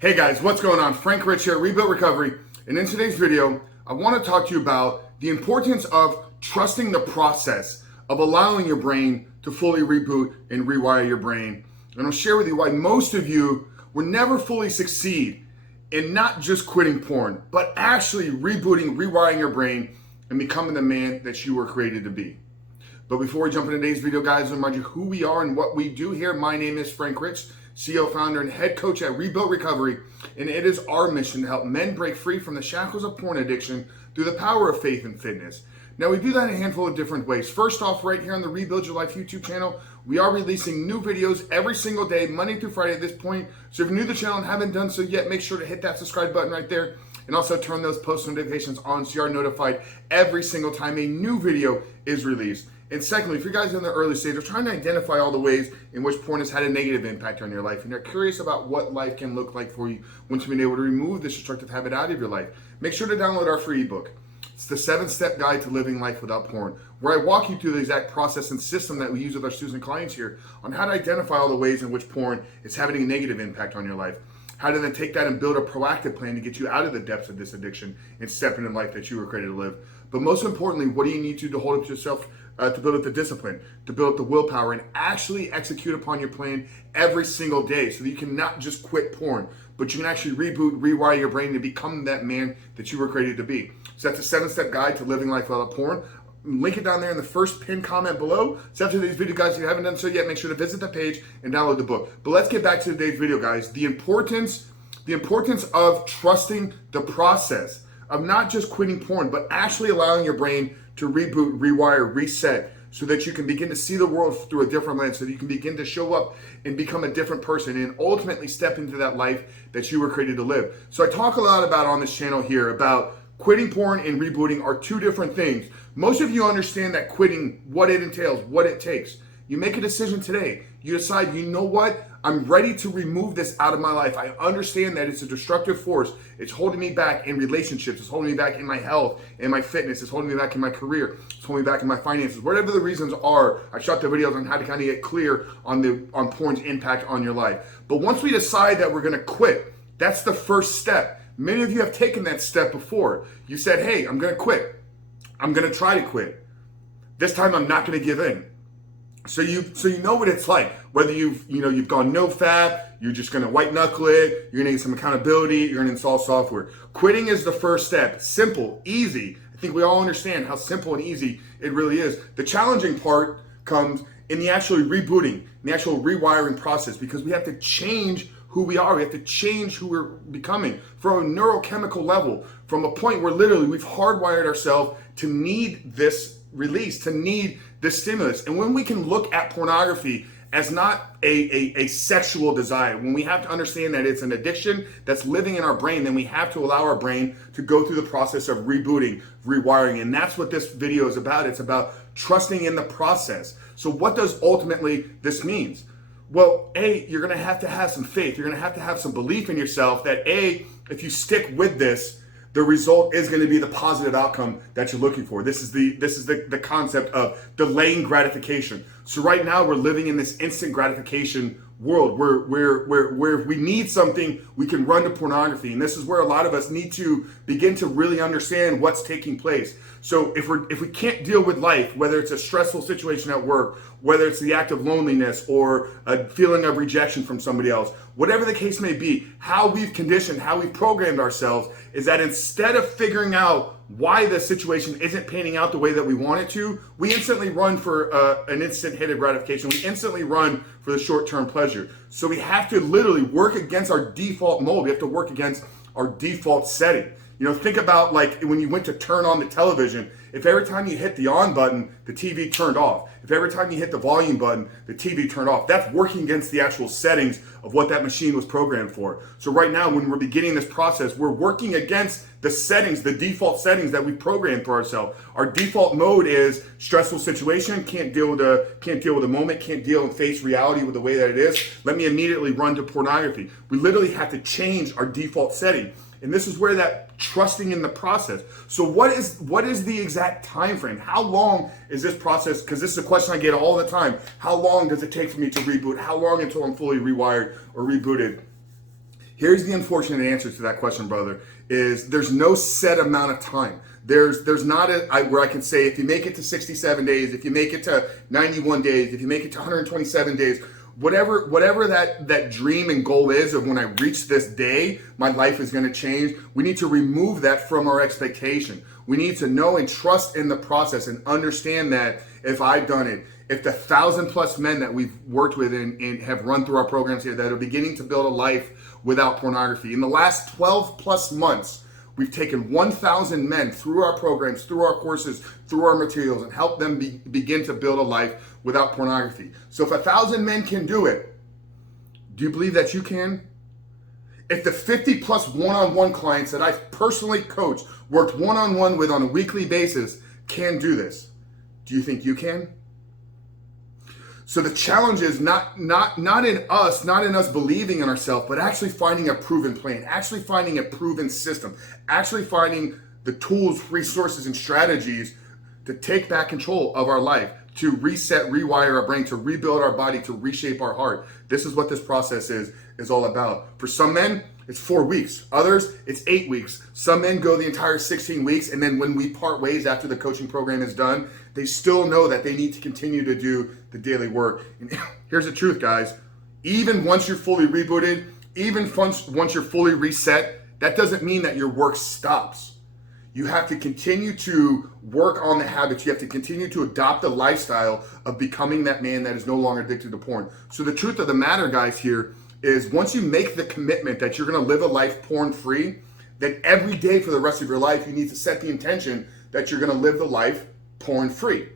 Hey guys, what's going on? Frank Rich here, Rebuild Recovery. And in today's video, I want to talk to you about the importance of trusting the process of allowing your brain to fully reboot and rewire your brain. And I'll share with you why most of you will never fully succeed in not just quitting porn, but actually rebooting, rewiring your brain and becoming the man that you were created to be. But before we jump into today's video, guys, I remind you who we are and what we do here. My name is Frank Rich, CEO, founder, and head coach at Rebuild Recovery, and it is our mission to help men break free from the shackles of porn addiction through the power of faith and fitness. Now, we do that in a handful of different ways. First off, right here on the Rebuild Your Life YouTube channel, we are releasing new videos every single day, Monday through Friday at this point. So if you're new to the channel and haven't done so yet, make sure to hit that subscribe button right there and also turn those post notifications on so you are notified every single time a new video is released. And secondly, if you guys are in the early stage of trying to identify all the ways in which porn has had a negative impact on your life, and you're curious about what life can look like for you once you've been able to remove this destructive habit out of your life, make sure to download our free ebook. It's the 7-step guide to living life without porn, where I walk you through the exact process and system that we use with our students and clients here on how to identify all the ways in which porn is having a negative impact on your life, how to then take that and build a proactive plan to get you out of the depths of this addiction and step into the life that you were created to live. But most importantly, what do you need to hold up to yourself to build up the discipline, to build up the willpower, and actually execute upon your plan every single day so that you can not just quit porn, but you can actually reboot, rewire your brain to become that man that you were created to be. So that's a 7-step guide to living life without porn. Link it down there in the first pinned comment below. So after these video, guys, if you haven't done so yet, make sure to visit the page and download the book. But let's get back to today's video, guys. The importance of trusting the process of not just quitting porn, but actually allowing your brain to reboot, rewire, reset, so that you can begin to see the world through a different lens, so that you can begin to show up and become a different person and ultimately step into that life that you were created to live. So I talk a lot about on this channel here about quitting porn and rebooting are two different things. Most of you understand that quitting, what it entails, what it takes. You make a decision today. You decide, you know what? I'm ready to remove this out of my life. I understand that it's a destructive force. It's holding me back in relationships. It's holding me back in my health and my fitness. It's holding me back in my career. It's holding me back in my finances. Whatever the reasons are, I shot the videos on how to kind of get clear on porn's impact on your life. But once we decide that we're going to quit, that's the first step. Many of you have taken that step before. You said, hey, I'm going to quit. I'm going to try to quit. This time I'm not going to give in. So you know what it's like. Whether you've gone nofap, you're just gonna white knuckle it, you're gonna get some accountability, you're gonna install software. Quitting is the first step. Simple, easy. I think we all understand how simple and easy it really is. The challenging part comes in the actual rebooting, the actual rewiring process, because we have to change who we are. We have to change who we're becoming from a neurochemical level, from a point where literally we've hardwired ourselves to need this release, to need this stimulus. And when we can look at pornography as not a sexual desire, when we have to understand that it's an addiction that's living in our brain, then we have to allow our brain to go through the process of rebooting, rewiring. And that's what this video is about. It's about trusting in the process. So what does ultimately this means? Well, you're going to have some faith. You're going to have some belief in yourself that if you stick with this, the result is going to be the positive outcome that you're looking for. This is the concept of delaying gratification. So right now we're living in this instant gratification world where if we need something, we can run to pornography. And this is where a lot of us need to begin to really understand what's taking place. So if we can't deal with life, whether it's a stressful situation at work, whether it's the act of loneliness or a feeling of rejection from somebody else, whatever the case may be, how we've conditioned, how we've programmed ourselves is that instead of figuring out why the situation isn't panning out the way that we want it to, we instantly run for an instant hit of gratification. We instantly run for the short-term pleasure. So we have to literally work against our default mode. We have to work against our default setting. Think about like when you went to turn on the television, if every time you hit the on button, the TV turned off. If every time you hit the volume button, the TV turned off. That's working against the actual settings of what that machine was programmed for. So right now, when we're beginning this process, we're working against the settings, the default settings that we programmed for ourselves. Our default mode is stressful situation, can't deal with a moment, can't deal and face reality with the way that it is. Let me immediately run to pornography. We literally have to change our default setting. And this is where that trusting in the process. So what is the exact time frame? How long is this process? Because this is a question I get all the time. How long does it take for me to reboot? How long until I'm fully rewired or rebooted? Here's the unfortunate answer to that question, brother, is there's no set amount of time. There's not where I can say if you make it to 67 days, if you make it to 91 days, if you make it to 127 days, whatever that dream and goal is of when I reach this day, my life is going to change. We need to remove that from our expectation. We need to know and trust in the process and understand that if I've done it, if the 1,000+ men that we've worked with and have run through our programs here that are beginning to build a life without pornography, in the last 12+ months, we've taken 1,000 men through our programs, through our courses, through our materials, and helped them begin to build a life without pornography. So if 1,000 men can do it, do you believe that you can? If the 50+ one-on-one clients that I've personally coached, worked one-on-one with on a weekly basis, can do this, do you think you can? So the challenge is not in us believing in ourselves, but actually finding a proven plan, actually finding a proven system, actually finding the tools, resources, and strategies to take back control of our life, to reset, rewire our brain, to rebuild our body, to reshape our heart. This is what this process is all about. For some men, it's 4 weeks. Others, it's 8 weeks. Some men go the entire 16 weeks, and then when we part ways after the coaching program is done, they still know that they need to continue to do the daily work. And here's the truth, guys. Even once you're fully rebooted, even once you're fully reset, that doesn't mean that your work stops. You have to continue to work on the habits. You have to continue to adopt the lifestyle of becoming that man that is no longer addicted to porn. So the truth of the matter, guys, here is once you make the commitment that you're going to live a life porn-free, then every day for the rest of your life, you need to set the intention that you're going to live the life porn-free.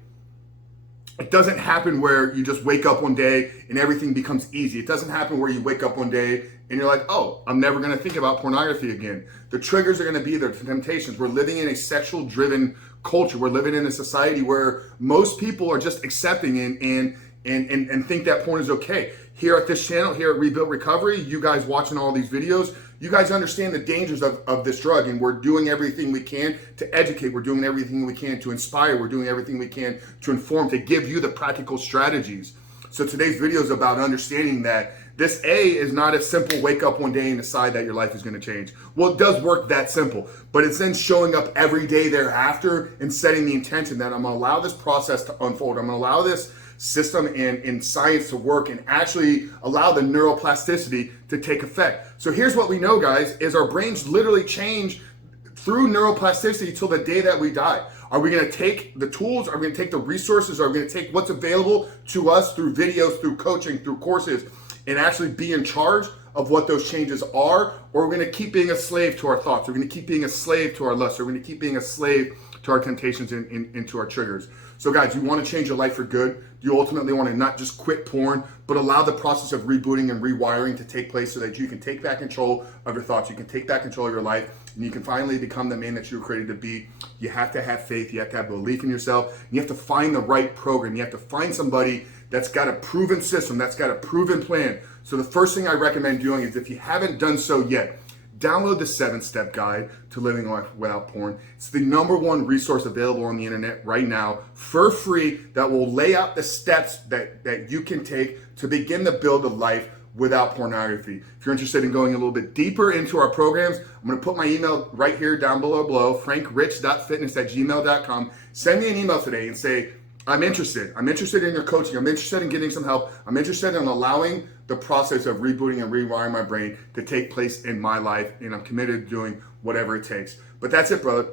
It doesn't happen where you just wake up one day and everything becomes easy. It doesn't happen where you wake up one day and you're like, oh, I'm never going to think about pornography again. The triggers are going to be there, the temptations. We're living in a sexual-driven culture. We're living in a society where most people are just accepting and think that porn is okay. Here at this channel, here at Rebuilt Recovery, you guys watching all these videos, you guys understand the dangers of this drug, and we're doing everything we can to educate. We're doing everything we can to inspire. We're doing everything we can to inform, to give you the practical strategies. So today's video is about understanding that this is not a simple wake up one day and decide that your life is going to change. Well, it does work that simple, but it's then showing up every day thereafter and setting the intention that I'm going to allow this process to unfold. I'm going to allow this system and science to work and actually allow the neuroplasticity to take effect. So here's what we know, guys, is our brains literally change through neuroplasticity till the day that we die. Are we going to take the tools? Are we going to take the resources? Are we going to take what's available to us through videos, through coaching, through courses, and actually be in charge of what those changes are? Or are we going to keep being a slave to our thoughts? Are we going to keep being a slave to our lusts? Are we going to keep being a slave to our temptations and to our triggers? So guys, you want to change your life for good. You ultimately want to not just quit porn, but allow the process of rebooting and rewiring to take place so that you can take back control of your thoughts. You can take back control of your life, and you can finally become the man that you were created to be. You have to have faith. You have to have belief in yourself. And you have to find the right program. You have to find somebody that's got a proven system, that's got a proven plan. So the first thing I recommend doing is, if you haven't done so yet, download the 7-step guide to living a life without porn. It's the #1 resource available on the internet right now for free that will lay out the steps that you can take to begin to build a life without pornography. If you're interested in going a little bit deeper into our programs, I'm going to put my email right here down below, frankrich.fitness@gmail.com. Send me an email today and say, I'm interested. I'm interested in your coaching. I'm interested in getting some help. I'm interested in allowing the process of rebooting and rewiring my brain to take place in my life, and I'm committed to doing whatever it takes. But that's it, brother.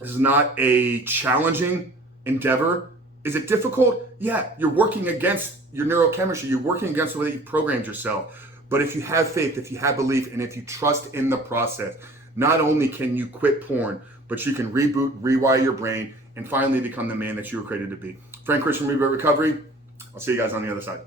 This is not a challenging endeavor. Is it difficult? Yeah, you're working against your neurochemistry. You're working against the way you programmed yourself. But if you have faith, if you have belief, and if you trust in the process, not only can you quit porn, but you can reboot, rewire your brain, and finally become the man that you were created to be. Frank Rich from Rebuilt Recovery. I'll see you guys on the other side.